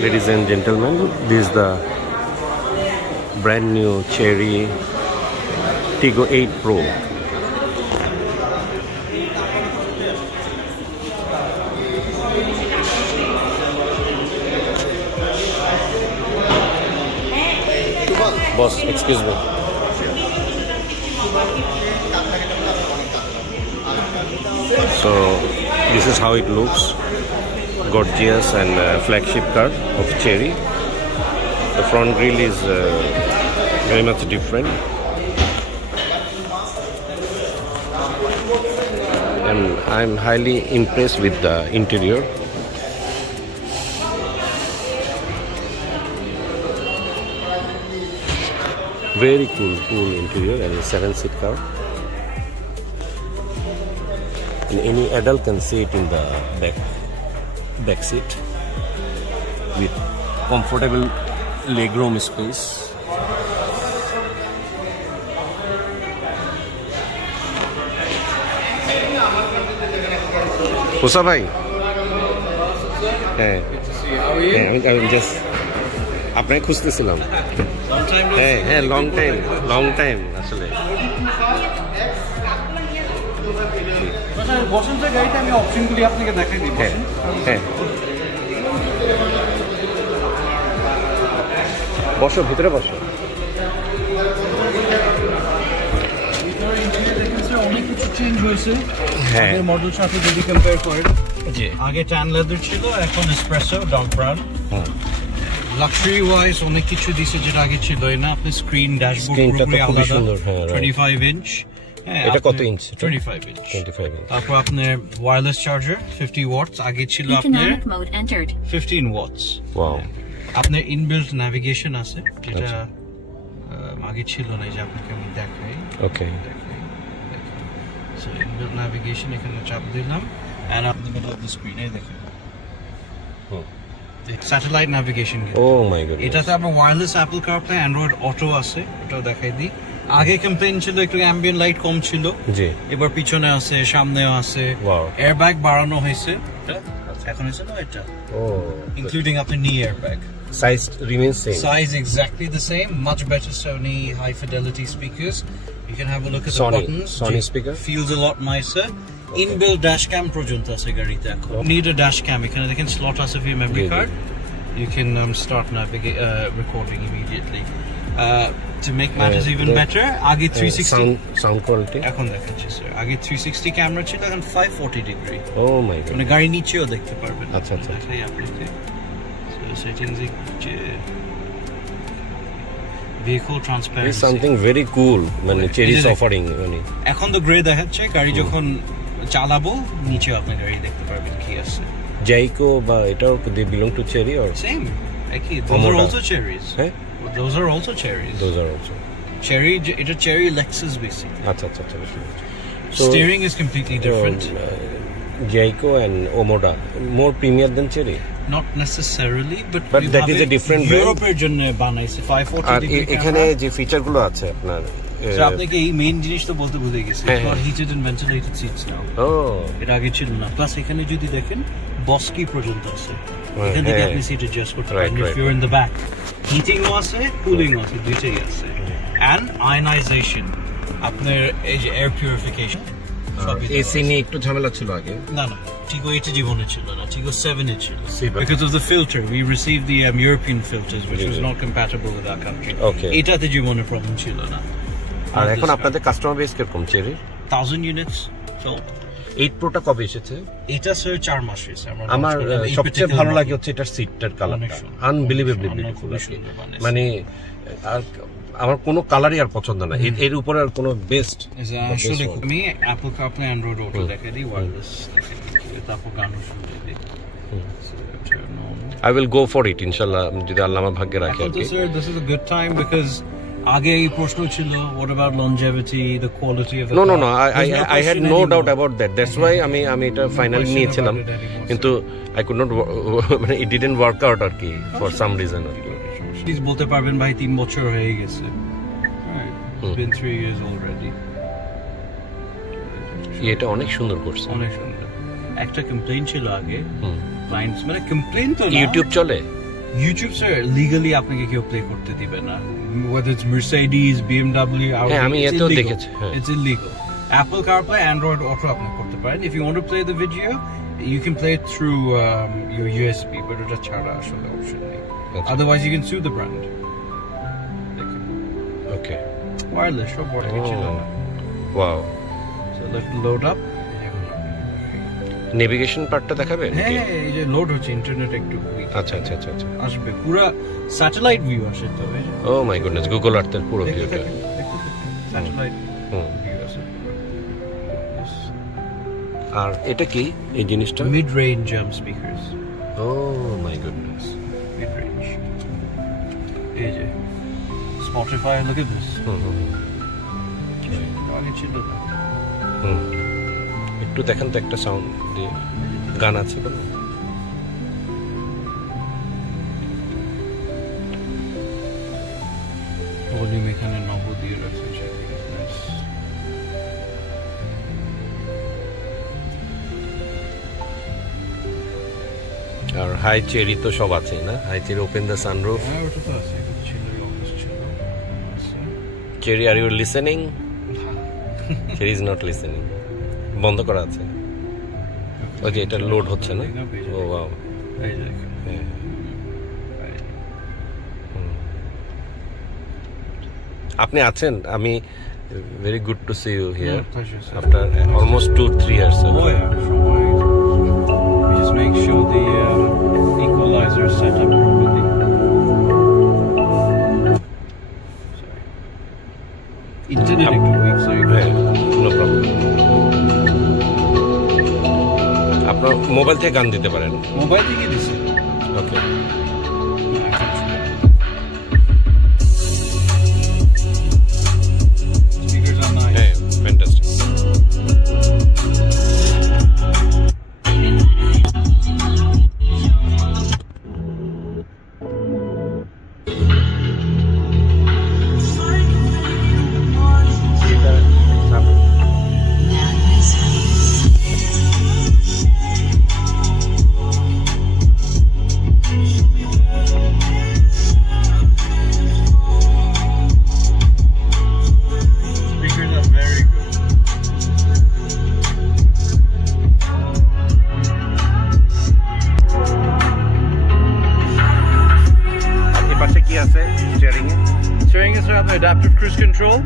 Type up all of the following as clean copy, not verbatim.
Ladies and gentlemen, this is the brand new Chery Tiggo 8 Pro. Boss, excuse me. So this is how it looks. Gorgeous and flagship car of Chery. The front grille is very much different, and I'm highly impressed with the interior. Very cool interior, and a 7-seat car. And any adult can sit in the back seat with comfortable legroom space. Musa bhai, I'm just আপনাকে খুঁজতেছিলাম। হ্যাঁ long time আসলে। বসন্তের গাড়িতে আমি অপশনগুলি আপনাকে দেখাই দিব। হ্যাঁ বসো, ভিতরে বসো। অনেক কিছু চেঞ্জ হয়েছে আগের মডেল সাথে যদি কম্পেয়ার করেন। আগে ট্যান লেদার ছিল, এখন espresso dog brown. Luxury wise অনেক কিছু দিছে যেটা আগে ছিল না। আপনি স্ক্রিন ড্যাশবোর্ড পুরোপুরি আলাদা, 25 ইঞ্চ। এটা কত ইঞ্চ? 25 ইঞ্চ। তারপর আপনার ওয়্যারলেস চার্জার 50 ওয়াটস, আগে ছিল আপনার 15 ওয়াটস। ওয়াও। আপনার ইনবিল্ট ন্যাভিগেশন আছে যেটা আগে ছিল না, যে আপনাকে আমি দেখাই। ওকে, সো ইনবিল্ট ন্যাভিগেশন এখানে চাপ দিলাম, এন্ড আপনি মিডল অফ দ্য স্ক্রিন এই দেখেন স্যাটেলাইট ন্যাভিগেশন। ও মাই গড। এটাতে আপনার wireless Apple CarPlay, Android auto আছে, ওটাও দেখাই দিই। আগে কমপ্লেইন ছিল একটু অ্যাম্বিয়েন্ট লাইট কম ছিল, জি। এবার পিছনে আছে, সামনেও আছে। এয়ারব্যাগ বাড়ানো হয়েছে, এখন হয়েছে না এটা, ইনক্লুডিং আপনার নি airbag. Size remains same. Size exactly the same. Much better Sony high fidelity speakers. You can have a look at the buttons. Sony speaker feels a lot nicer. Inbuilt dash cam পর্যন্ত আছে গাড়িতে এখন। Need a dash cam, এখানে দেখেন slot আছে for your memory card. You can start recording immediately. To make matters even better, আগে 360 sound quality এখন দেখাচ্ছি স্যার। আগে 360 ক্যামেরা ছিল, এখন 540 ডিগ্রি। Oh my god, মানে গাড়ি নিচেও দেখতে পারবেন। আচ্ছা আচ্ছা, দেখাই আপনাকে। Settings vehicle transparency is something very cool মানে Chery is offering মানে এখন তো গ্রে দেখাচ্ছে, গাড়ি যখন চালাবো নিচে আপনি গাড়ি দেখতে পারবেন কি আছে। Jayco বা এটাও they belong to Chery or same একই? Those are also Cherys. Those are also Cherys. Chery, এটা Chery Lexus basically. আচ্ছা আচ্ছা আচ্ছা। Steering is completely different. Jayco and Omoda more premier than Chery? Not necessarily, but that is a different brand. Europeর জন্য বানাইছে 540 ডিগ্রি। এখানে যে ফিচার গুলো আছে আপনার, আপনাকে এই মেইন জিনিস তো বলতে ভুলে গেছি, হিটেড এন্ড ভেন্টিলেটেড সিটস নাও। এটা আগে ছিল না। প্লাস এখানে যদি দেখেন বস্কি পর্যন্ত আছে, এখান থেকে আপনি সিট অ্যাডজাস্ট করতে পারেন। If you are in the back, হিটিংও আছে, কুলিংও আছে, দুইটাই আছে। এন্ড আয়নাইজেশন, আপনার এই যে এয়ার পিউরিফিকেশন, এসি নিয়ে একটু ঝামেলা ছিল আগে। না Tiggo 8 জীবনে ছিল না, Tiggo 7 এ ছিল। Because of the filter, we received the European filters, which was not compatible with our country. এটাতে জীবনে প্রবলেম ছিল না। আর এখন আপনাদের কাস্টমার বেস কিরকম Chery? 1000 ইউনিটস sold. 8 Pro টা কবে এসেছে? এটা স্যার 4 মাস হয়েছে। আমার সবচেয়ে ভালো লাগে হচ্ছে এটার সিটটার কালারটা, আনবিলিভেবলি বিউটিফুল। মানে আর আমার কোনো কালারই আর পছন্দ না, এর উপরে আর কোনো বেস্ট। আসলে আমি অ্যাপল কারপ্লে, অ্যান্ড্রয়েড অটো দেখাই দিই, ওয়্যারলেস দেখাই দিই, তারপর গানও শুনতে দিই। I will go for it inshallah, যদি আল্লাহ আমার ভাগ্যে রাখে আর কি। Sir, this is a good time because আগে এই প্রশ্ন ছিল what about longevity, the quality of the car? No, I had no doubt about that. That's why আমি এটা ফাইনালি নিয়েছিলাম, কিন্তু I could not, মানে it didn't work out আর কি for some reason আর কি। প্লিজ বলতে পারবেন ভাই 3 বছর হয়ে গেছে। It's been 3 years already. এটা অনেক সুন্দর করছে, অনেক সুন্দর। একটা কমপ্লেইন ছিল আগে, ক্লায়েন্টস মানে কমপ্লেইন তো ইউটিউব চলে? YouTube sir legally আপনাকে কেউ প্লে করতে দিবে না, whether it's Mercedes, BMW, Audi, আমি এতো দেখেছি, it's illegal. Apple CarPlay, Android Auto আপনি করতে পারেন. If you want to play the video, you can play it through your USB, but ওটা ছাড়া আসলে অপশন নেই. Otherwise you can sue the brand. Okay. Wireless সব বড় কিছু না. Wow. So let it load up. Navigation পার্টটা দেখাবে? হ্যাঁ এই যে লোড হচ্ছে, ইন্টারনেট একটু উইক। আচ্ছা আচ্ছা আচ্ছা আচ্ছা আসবে পুরো স্যাটেলাইট ভিউ আসে তো। ও মাই গুডনেস, গুগল আর্থের পুরো ভিউটা স্যাটেলাইট ভিউ আসে। আর এটা কি এই জিনিসটা? Mid range jump speakers. Oh my goodness, mid range. এই যে Spotify, look at this. আগে ছিল না। একটু দেখেন তো একটা সাউন্ড দিয়ে, গান আছে কোনো? ভলিউম এখানে 90 দিয়ে রাখছে। আর হাই চেরি তো সব আছে না? Hi Cherry, open the sunroof. হ্যাঁ ওটা তো আছে, ছিল অফিস ছিল। Cherry, are you listening? Cherry is not listening, বন্ধ করা আছে। ওই যে এটা লোড হচ্ছে না? ও ওয়াও, এই যে আপনি আছেন। আমি very good to see you here after almost 2-3 years. Oh yeah, we just make sure the equalizer is set up properly. Internet একটু weak, so you can no problem. আপনার মোবাইল থেকে গান দিতে পারেন? মোবাইল থেকে দিছি। ওকে। Adaptive cruise control.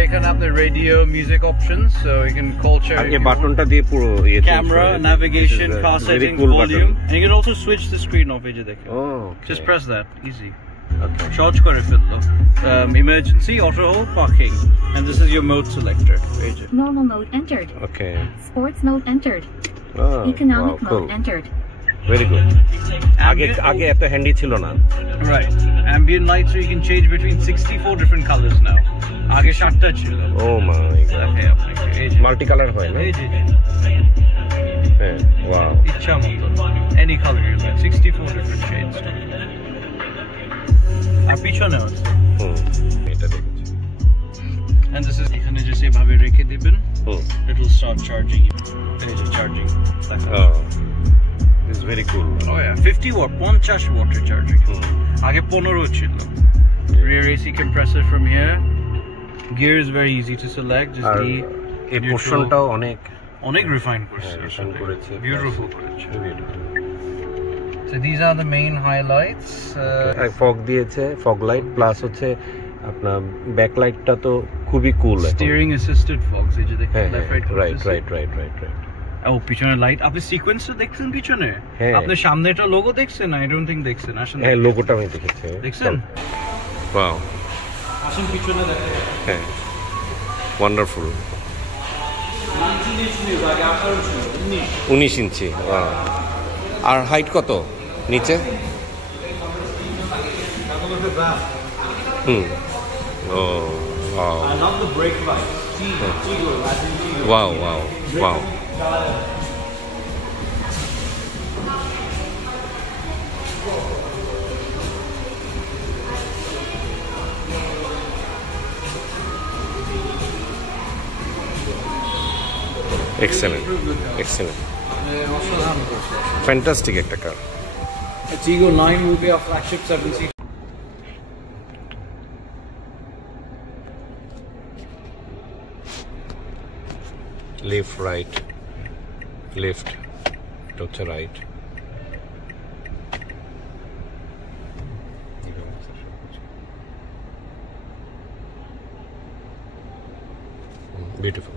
You can have the radio, music options, so you can call Cherry. ये बटनটা দিয়ে পুরো camera, navigation, car setting, volume, and you can also switch the screen off. এই যে দেখো। Just press that, easy. Okay. Charge করে ফেললো। Emergency, auto hold, parking, and this is your mode selector. এই যে। Normal mode entered. Okay. Sports mode entered. Economic mode entered. Very good. আগে এত হ্যান্ডি ছিল না। Right. Ambient light, so you can change between 64 different colors now. আগে 7টা ছিল। Oh my god. Multi colour হয় না? হ্যাঁ, wow. ইচ্ছা মতো any color you like, 64 different shades. আর পিছনে আছে। এটা দেখেছি। And this is এখানে যে সেভাবে রেখে দিবেন, it will start charging you. এই যে charging. Oh. It's very cool. Oh yeah, 50 watt, 50 watt charging. আগে 15 ছিল। Rear AC compressor from here. Gear is very easy to select. Just the এই পোর্শনটাও অনেক রিফাইন করছে। Beautiful করেছে। So these are the main highlights. Fog দিয়েছে, ফগ লাইট প্লাস হচ্ছে আপনার ব্যাক লাইটটা তো খুবই কুল। Steering assisted fogs, এই যে দেখেন left right. ও পিছনে লাইট, আপনি সিকোয়েন্সটা দেখছেন পিছনে? আপনি সামনেটা লোগো দেখছেন? আই ডোন্ট থিংক দেখছেন। আসেন। হ্যাঁ, লোগোটা আমি দেখেছি। দেখছেন? ওয়াও। আসেন পিছনে দেখেন। হ্যাঁ, ওয়ান্ডারফুল। 19 ইঞ্চি। ওয়াও। আর হাইট কত নিচে? ও wow. I love the brake light. Wow. Excellent. Fantastic একটা কার। Eatigo 9 will be our flagship 7-seat. Lift right, lift to the right. Beautiful.